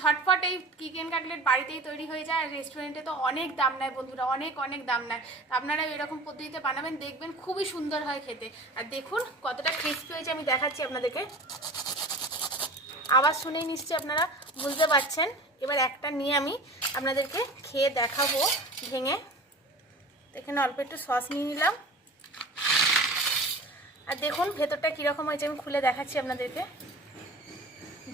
ঝটপট এই chicken cutlet বাড়িতেই তৈরি হয়ে যায়, আর রেস্টুরেন্টে তো অনেক দাম নেয় বন্ধুরা, অনেক অনেক দাম নেয়। আপনারা এরকম পদ্ধতিতে বানাবেন, দেখবেন খুবই সুন্দর হয় খেতে। আর দেখুন কতটা ক্রিস্পি হয়েছে, আমি দেখাচ্ছি আপনাদেরকে। আওয়াজ শুনেই নিশ্চয়ই আপনারা বুঝতে পারছেন। এবার একটা নিয়ে আমি আপনাদেরকে খেয়ে দেখাবো ভেঙে। এখানে অল্প একটু সস নিয়ে নিলাম। আর দেখুন ভেতরটা কীরকম হয়েছে, আমি খুলে দেখাচ্ছি আপনাদেরকে।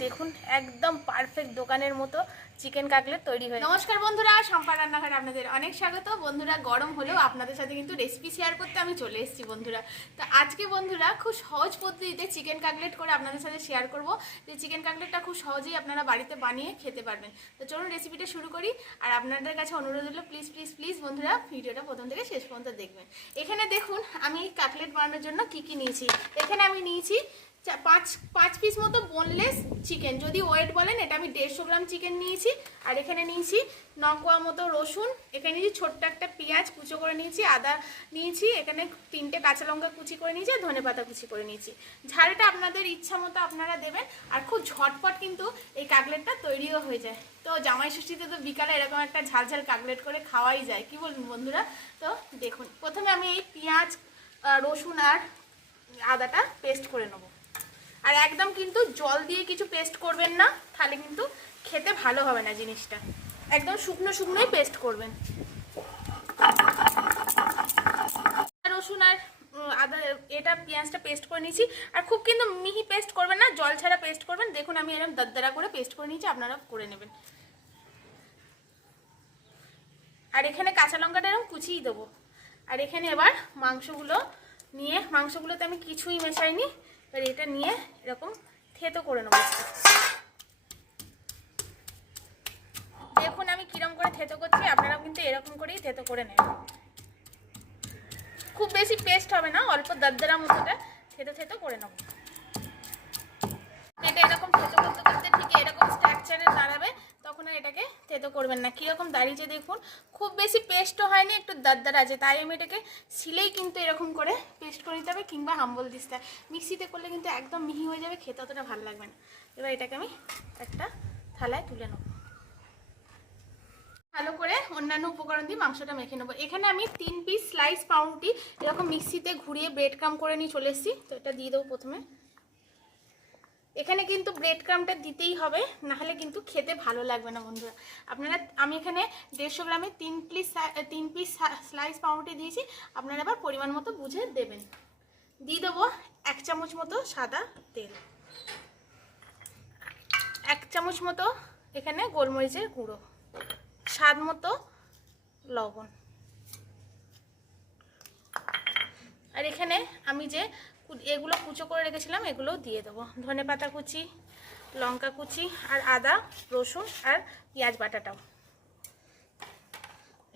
দেখুন, একদম পারফেক্ট দোকানের মতো চিকেন কাকলেট তৈরি হয়ে নমস্কার বন্ধুরা সম্পা রান্নাঘরে আপনাদের অনেক স্বাগত। বন্ধুরা, গরম হলেও আপনাদের সাথে কিন্তু রেসিপি শেয়ার করতে আমি চলে এসেছি বন্ধুরা। তো আজকে বন্ধুরা, খুব সহজ পদ্ধতিতে চিকেন কাকলেট করে আপনাদের সাথে শেয়ার করব। যে চিকেন কাকলেটটা খুব সহজেই আপনারা বাড়িতে বানিয়ে খেতে পারবেন। তো চলুন রেসিপিটা শুরু করি। আর আপনাদের কাছে অনুরোধ হলো প্লিজ প্লিজ প্লিজ বন্ধুরা, ভিডিওটা প্রথম থেকে শেষ পর্যন্ত দেখবেন। এখানে দেখুন, আমি কাকলেট বানানোর জন্য কি কি নিয়েছি। এখানে আমি নিয়েছি পাঁচ পাঁচ পিস মতো বোনলেস চিকেন যদি ওয়েট বলেন, এটা আমি দেড়শো গ্রাম চিকেন নিয়েছি, আর এখানে নিয়েছি নকোয়া মতো রসুন, এখানে নিয়েছি ছোট্ট একটা পেঁয়াজ কুচো করে নিয়েছি, আদা নিয়েছি, এখানে তিনটে কাঁচা লঙ্কা কুচি করে নিয়েছি, আর ধনে পাতা কুচি করে নিয়েছি। ঝালটা আপনাদের ইচ্ছা মতো আপনারা দেবেন, আর খুব ঝটপট কিন্তু এই কাকলেটটা তৈরিও হয়ে যায়। তো জামাই ষষ্ঠীতে তো বিকালে এরকম একটা ঝাল ঝাল কাটলেট করে খাওয়াই যায়, কি বলুন বন্ধুরা? তো দেখুন, প্রথমে আমি এই পেঁয়াজ রসুন আর আদাটা পেস্ট করে নেব। আর একদম কিন্তু জল দিয়ে কিছু পেস্ট করবেন না, তাহলে কিন্তু খেতে ভালো হবে না জিনিসটা। একদম শুকনো শুকনোই পেস্ট করবেন। রসুন আর আদা, এটা পেঁয়াজটা পেস্ট করে নিয়েছি। আর খুব কিন্তু মিহি পেস্ট করবেন না, জল ছাড়া পেস্ট করবেন। দেখুন আমি এরকম দরদরা করে পেস্ট করে নিয়েছি, আপনারা করে নেবেন। আর এখানে কাঁচা লঙ্কাটা এরকম কুচিয়ে দেবো। আর এখানে এবার মাংসগুলো নিয়ে, মাংসগুলোতে আমি কিছুই মেশাইনি। এবার এটা নিয়ে এরকম থেতো করে নেব। দেখুন আমি কিরম করে থেতো করছি, আপনারাও কিন্তু এরকম করেই থেতো করে নেবেন। খুব বেশি পেস্ট হবে না, অল্প দাদ্দারা মতোটা থেতো থেতো করে নেব এটা এরকম থেতো করতে করতে ঠিক এরকম স্ট্রাকচারে দাঁড়াবে তখন আর এটাকে থেতো করবেন না। কীরকম দাঁড়িয়েছে দেখুন, খুব বেশি পেস্টও হয়নি, একটু দাদ্দার আছে। তাই আমি এটাকে সিলেই কিন্তু এরকম করে পেস্ট করে নিতে হবে কিংবা হাম্বল হবে। মিক্সিতে করলে কিন্তু একদম মিহি হয়ে যাবে, খেতে অতটা ভালো লাগবে না। এবার এটাকে আমি একটা থালায় তুলে নেব। ভালো করে অন্যান্য উপকরণ দিয়ে মাংসটা মেখে নেব। এখানে আমি তিন পিস স্লাইস পাউরুটি এরকম মিক্সিতে ঘুরিয়ে ব্রেড ক্রাম করে নিয়ে চলে এসেছি। তো এটা দিয়ে দেবো প্রথমে। এখানে কিন্তু ব্রেড ক্রামটা দিতেই হবে, নাহলে কিন্তু খেতে ভালো লাগবে না বন্ধুরা। আপনারা, আমি এখানে দেড়শো গ্রামে তিন পিস তিন পিস স্লাইস পাউরুটি দিয়েছি, আপনারা আবার পরিমাণ মতো বুঝে দেবেন। দিয়ে দেবো এক চামচ মতো সাদা তেল। এক চামচ মতো এখানে গোলমরিচের গুঁড়ো। স্বাদ মতো লবণ। আর এখানে আমি যে এগুলো কুচো করে রেখেছিলাম, এগুলো দিয়ে দেবো। ধনে পাতা কুচি, লঙ্কা কুচি, আর আদা, রসুন, আর পেঁয়াজ বাটাটাও।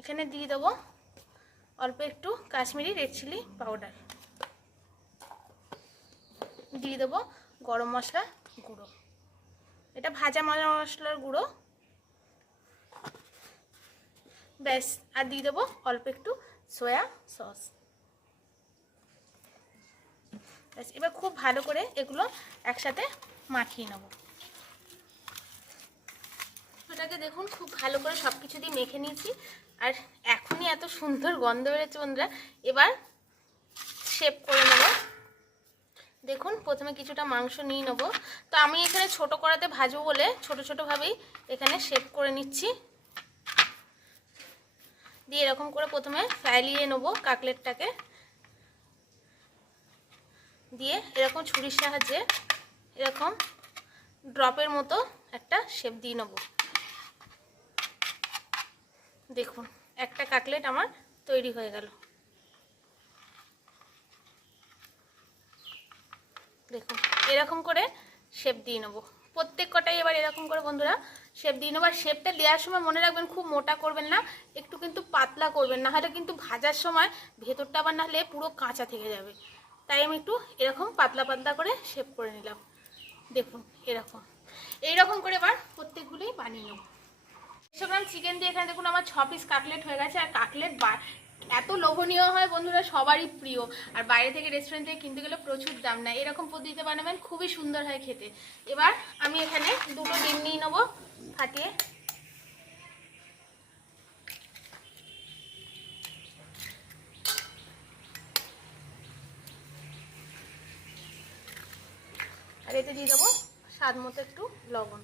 এখানে দিয়ে দেবো অল্প একটু কাশ্মীরি রেড চিলি পাউডার। দিয়ে দেবো গরম মশলা গুঁড়ো। এটা ভাজা মশলার গুঁড়ো। ব্যাস, আর দিয়ে দেবো অল্প একটু সয়া সস ব্যাস এবার খুব ভালো করে এগুলো একসাথে মাখিয়ে নেব। ওটাকে দেখুন, খুব ভালো করে সব কিছু দিয়ে মেখে নিয়েছি। আর এখনই এত সুন্দর গন্ধ বেরোচ্ছে বন্ধুরা, এবার শেপ করে নেব। দেখুন, প্রথমে কিছুটা মাংস নিয়ে নেব। তো আমি এখানে ছোট করাতে ভাজবো বলে ছোট ছোটোভাবেই এখানে শেপ করে নিচ্ছি। দিয়ে এরকম করে প্রথমে ফ্যালিয়ে নেব কাকলেটটাকে। দিয়ে এরকম ছুরির সাহায্যে এরকম ড্রপের মতো একটা শেপ দিয়ে নেব। দেখুন, একটা কাকলেট আমার তৈরি হয়ে গেল। দেখুন, এরকম করে শেপ দিয়ে নেব। প্রত্যেক কটাই এবার এরকম করে বন্ধুরা শেপ দিয়ে নেব। আর শেপটা দেওয়ার সময় মনে রাখবেন, খুব মোটা করবেন না, একটু কিন্তু পাতলা করবেন না হয়তো কিন্তু ভাজার সময় ভেতরটা আবার না হলে পুরো কাঁচা থেকে যাবে। তাই আমি একটু এরকম পাতলা পাতলা করে শেপ করে নিলাম। দেখুন, এরকম। এইরকম করে এবার প্রত্যেকগুলোই বানিয়ে নেব। একশো গ্রাম চিকেন দিয়ে এখানে দেখুন আমার ছ পিস কাটলেট হয়ে গেছে। আর কাটলেট এত লোভনীয় হয় বন্ধুরা, সবারই প্রিয়। আর বাইরে থেকে রেস্টুরেন্ট থেকে কিনতে গেলে প্রচুর দাম নেয়। এরকম পদ্ধতিতে বানাবেন, খুবই সুন্দর হয় খেতে। এবার আমি এখানে দুটো ডিম নিয়ে নেব, ফাটিয়ে। এতে দিয়ে দেবো, স্বাদ মতো একটু লবণ।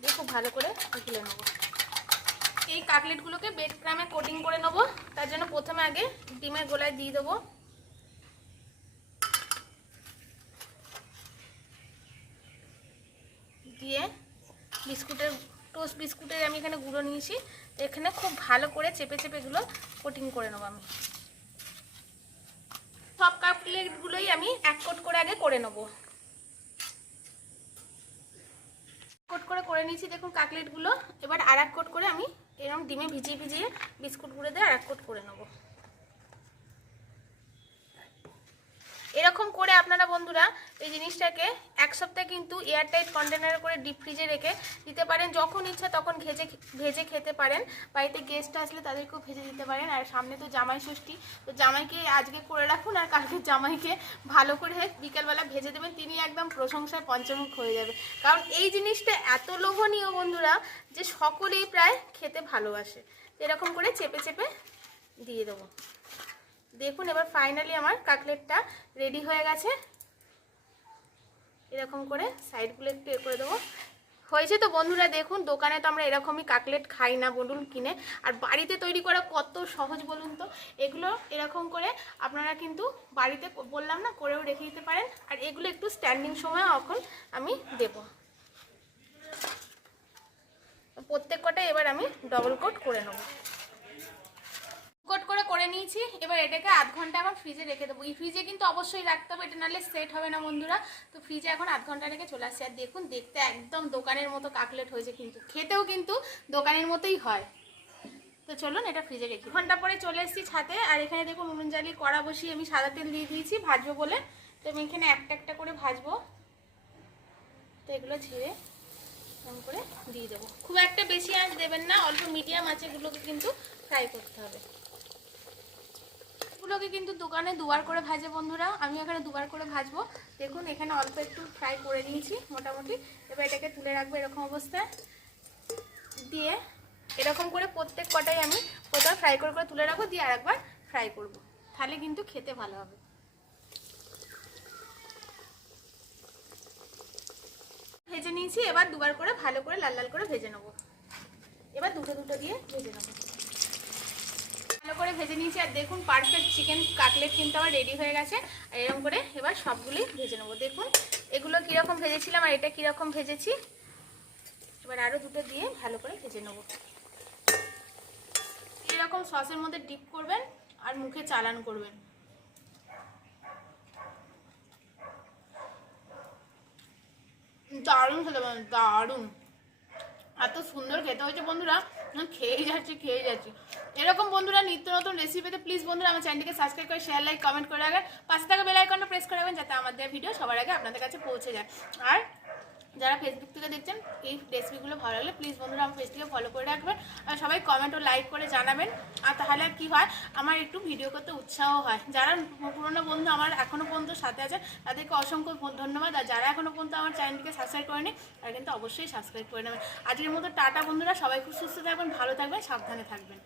দিয়ে খুব ভালো করে গুলে নেব। এই কাকলেটগুলোকে বেড ক্রামে কোটিং করে নেব, তার জন্য প্রথমে আগে ডিমের গোলায় দিয়ে দেবো। দিয়ে বিস্কুটের, টোস্ট বিস্কুটের আমি এখানে গুঁড়ো নিয়েছি, এখানে খুব ভালো করে চেপে চেপে এগুলো কোটিং করে নেব আমি। সব কাপলেটগুলোই আমি এক কোট করে আগে করে নেব। কোট করে করে নিয়েছি, দেখুন কাকলেটগুলো। এবার আর এক কোট করে আমি এরকম ডিমে ভিজিয়ে ভিজিয়ে বিস্কুট গুঁড়ে দিয়ে আর এক কোট করে নেব। এরকম করে আপনারা বন্ধুরা এই জিনিসটাকে এক সপ্তাহ কিন্তু এয়ারটাইট কন্টেনারে করে ডিপ ফ্রিজে রেখে দিতে পারেন। যখন ইচ্ছা তখন ভেজে ভেজে খেতে পারেন। বাড়িতে গেস্ট আসলে তাদেরকেও ভেজে দিতে পারেন। আর সামনে তো জামাই ষষ্ঠী, তো জামাইকে আজকে করে রাখুন আর কালকে জামাইকে ভালো করে বিকেলবেলা ভেজে দেবেন। তিনি একদম প্রশংসায় পঞ্চমুখ হয়ে যাবে। কারণ এই জিনিসটা এত লোভনীয় বন্ধুরা যে সকলেই প্রায় খেতে ভালোবাসে। এরকম করে চেপে চেপে দিয়ে দেবো। দেখুন, এবার ফাইনালি আমার কাটলেটটা রেডি হয়ে গেছে। এরকম করে সাইডগুলো একটু এ করে দেবো। হয়েছে তো বন্ধুরা, দেখুন, দোকানে তো আমরা এরকমই কাকলেট খাই না, বলুন কিনে। আর বাড়িতে তৈরি করা কত সহজ বলুন তো? এগুলো এরকম করে আপনারা কিন্তু বাড়িতে বললাম না, করেও রেখে দিতে পারেন। আর এগুলো একটু স্ট্যান্ডিং সময় এখন আমি দেব। প্রত্যেক কটা এবার আমি ডবল কোট করে নেব। কোট করে করে নিয়েছি। এবার এটাকে আধ ঘণ্টা এখন ফ্রিজে রেখে দেবো। এই ফ্রিজে কিন্তু অবশ্যই রাখতে হবে, এটা নাহলে সেট হবে না বন্ধুরা। তো ফ্রিজে এখন আধ ঘণ্টা রেখে চলে আসছে। আর দেখুন, দেখতে একদম দোকানের মতো কাকলেট হয়েছে কিন্তু। খেতেও কিন্তু দোকানের মতোই হয়। তো চলুন এটা ফ্রিজে রেখি ঘণ্টা পরে চলে এসেছি ছাতে আর এখানে দেখুন, উনুন জালি কড়া বসিয়ে আমি সাদা তেল দিয়ে দিয়েছি, ভাজবো বলে। তো আমি এখানে একটা একটা করে ভাজবো। তো এগুলো ঝেড়ে এরকম করে দিয়ে দেবো। খুব একটা বেশি আঁচ দেবেন না, অল্প মিডিয়াম আছে, এগুলোকে কিন্তু ফ্রাই করতে হবে। এগুলোকে কিন্তু দোকানে দুবার করে ভাজে বন্ধুরা। আমি এখানে দুবার করে ভাজবো। দেখুন, এখানে অল্প একটু ফ্রাই করে নিয়েছি মোটামুটি। এবার এটাকে তুলে রাখব এরকম অবস্থায়। দিয়ে এরকম করে প্রত্যেক কটাই আমি প্রথমে ফ্রাই করে করে তুলে রাখব, দিয়ে আরেকবার ফ্রাই করব। তাহলে কিন্তু খেতে ভালো হবে। ভেজে নিয়েছি, এবার দুবার করে ভালো করে লাল লাল করে ভেজে নেব। এবার দুটো দুটো দিয়ে ভেজে নেব। ভালো করে ভেজে নিয়েছি, আর দেখুন পারফেক্ট চিকেন কাটলেট কিন্তু আমার রেডি হয়ে গেছে। আর এরকম করে এবার সবগুলি ভেজে নেব। দেখুন, এগুলো কীরকম ভেজেছিলাম আর এটা কীরকম ভেজেছি। এবার আরও দুটো দিয়ে ভালো করে ভেজে নেব। এরকম সসের মধ্যে ডিপ করবেন আর মুখে চালান করবেন। দারুণ খেতে পারেন দারুণ। এত সুন্দর খেতে হয়েছে বন্ধুরা, খেয়ে যাচ্ছি খেয়ে যাচ্ছি। এরকম বন্ধুরা নিত্য নতুন রেসিপি পেতে প্লিজ বন্ধুরা আমার চ্যানেলটিকে সাবস্ক্রাইব করে শেয়ার লাইক কমেন্ট করে রাখবেন। পাশে থাকা বেল আইকনটা প্রেস করে রাখবেন যাতে আমাদের ভিডিও সবার আগে আপনাদের কাছে পৌঁছে যায়। আর যারা ফেসবুক থেকে দেখছেন, এই রেসিপিগুলো ভালো লাগলে প্লিজ বন্ধুরা আমার পেজটিকে ফলো করে রাখবেন। আর সবাই কমেন্ট ও লাইক করে জানাবেন। আর তাহলে কি হয়, আমার একটু ভিডিও করতে উৎসাহ হয়। যারা পুরনো বন্ধু, আমার এখনও পর্যন্ত সাথে আছে তাদেরকে অসংখ্য ধন্যবাদ। আর যারা এখনও পর্যন্ত আমার চ্যানেলটিকে সাবস্ক্রাইব করেনি, তারা কিন্তু অবশ্যই সাবস্ক্রাইব করে নেবেন। আজকের মতো টাটা বন্ধুরা, সবাই খুব সুস্থ থাকবেন, ভালো থাকবেন, সাবধানে থাকবেন।